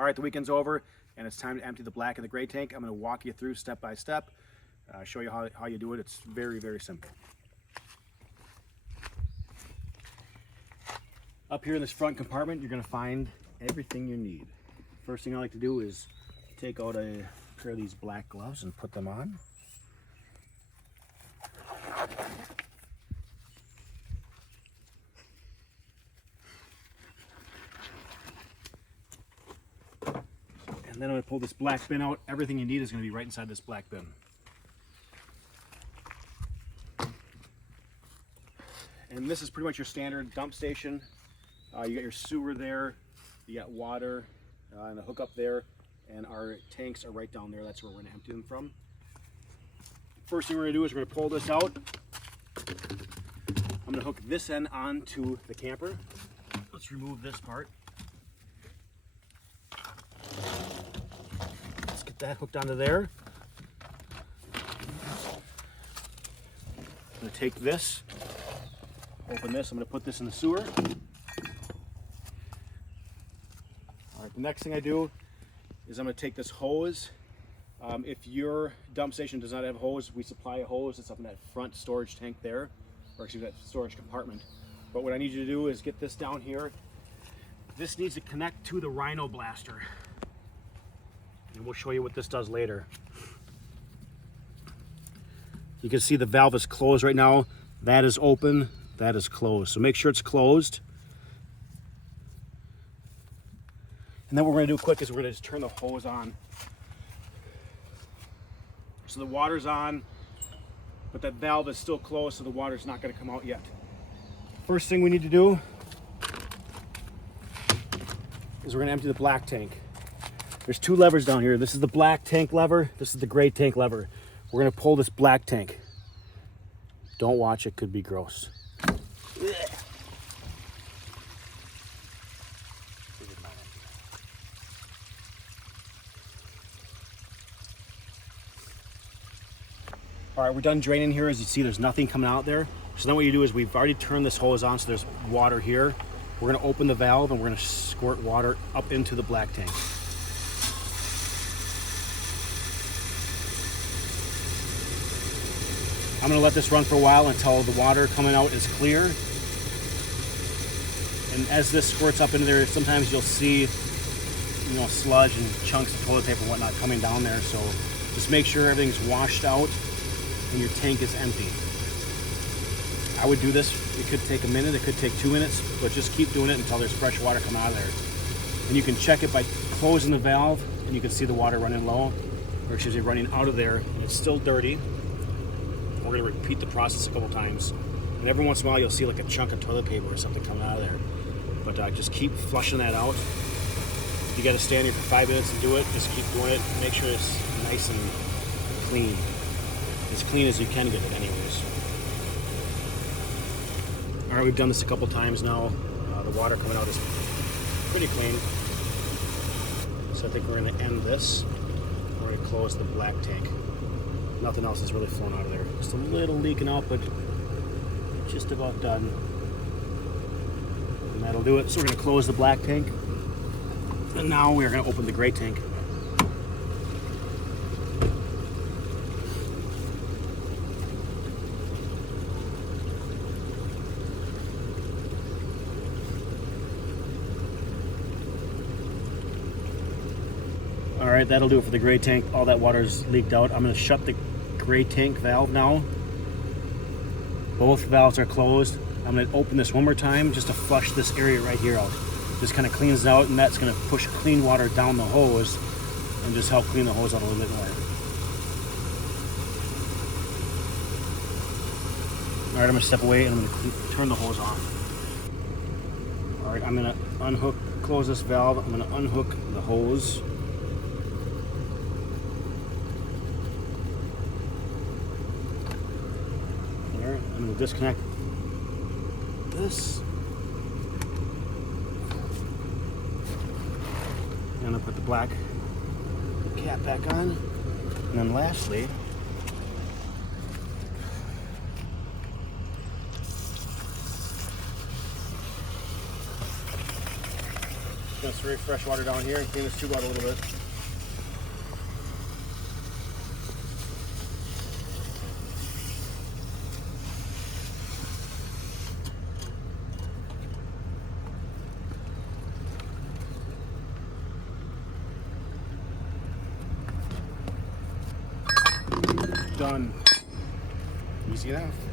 All right, the weekend's over and it's time to empty the black and the gray tank. I'm going to walk you through step by step, show you how you do it. It's very, very simple. Up here in this front compartment, you're going to find everything you need. First thing I like to do is take out a pair of these black gloves and put them on. And then I'm going to pull this black bin out. Everything you need is going to be right inside this black bin. And this is pretty much your standard dump station. You got your sewer there, you got water, and a hookup there, and our tanks are right down there. That's where we're going to empty them from. First thing we're going to do is we're going to pull this out. I'm going to hook this end onto the camper. Let's remove this part. Let's get that hooked onto there. I'm going to take this, open this. I'm going to put this in the sewer. All right, the next thing I do is I'm going to take this hose. If your dump station does not have a hose, we supply a hose. It's up in that front storage tank there, or excuse me, that storage compartment. But what I need you to do is get this down here. This needs to connect to the Rhino blaster. And we'll show you what this does later. You can see the valve is closed right now. That is open, that is closed. So make sure it's closed. And then what we're going to do quick is we're going to just turn the hose on. So the water's on, but that valve is still closed, so the water's not going to come out yet. First thing we need to do is we're going to empty the black tank. There's two levers down here. This is the black tank lever. This is the gray tank lever. We're going to pull this black tank. Don't watch, it could be gross. All right, we're done draining here. As you see, there's nothing coming out there. So then what you do is we've already turned this hose on, so there's water here. We're gonna open the valve and we're gonna squirt water up into the black tank. I'm gonna let this run for a while until the water coming out is clear. And as this squirts up into there, sometimes you'll see, sludge and chunks of toilet paper and whatnot coming down there. So just make sure everything's washed out and your tank is empty. I would do this, it could take a minute, it could take 2 minutes, but just keep doing it until there's fresh water coming out of there. And you can check it by closing the valve and you can see the water running low, or excuse me, running out of there, and it's still dirty. We're gonna repeat the process a couple times. And every once in a while you'll see like a chunk of toilet paper or something coming out of there. But just keep flushing that out. If you gotta stand here for 5 minutes and do it, just keep doing it. Make sure it's nice and clean. As clean as you can get it anyways. All right, we've done this a couple times now. The water coming out is pretty clean. So I think we're gonna end this. We're gonna close the black tank. Nothing else is really flowing out of there. Just a little leaking out, but just about done. And that'll do it. So we're gonna close the black tank. And now we're gonna open the gray tank. All right, that'll do it for the gray tank. All that water's leaked out. I'm gonna shut the gray tank valve now. Both valves are closed. I'm gonna open this one more time just to flush this area right here out. Just kind of cleans it out, and that's gonna push clean water down the hose and just help clean the hose out a little bit more. All right, I'm gonna step away and I'm gonna turn the hose off. All right, I'm gonna close this valve. I'm gonna unhook the hose. I'm going to disconnect this. And I'm going to put the black cap back on. And then lastly, Gonna spray fresh water down here and clean this tube out a little bit. Done. Easy enough.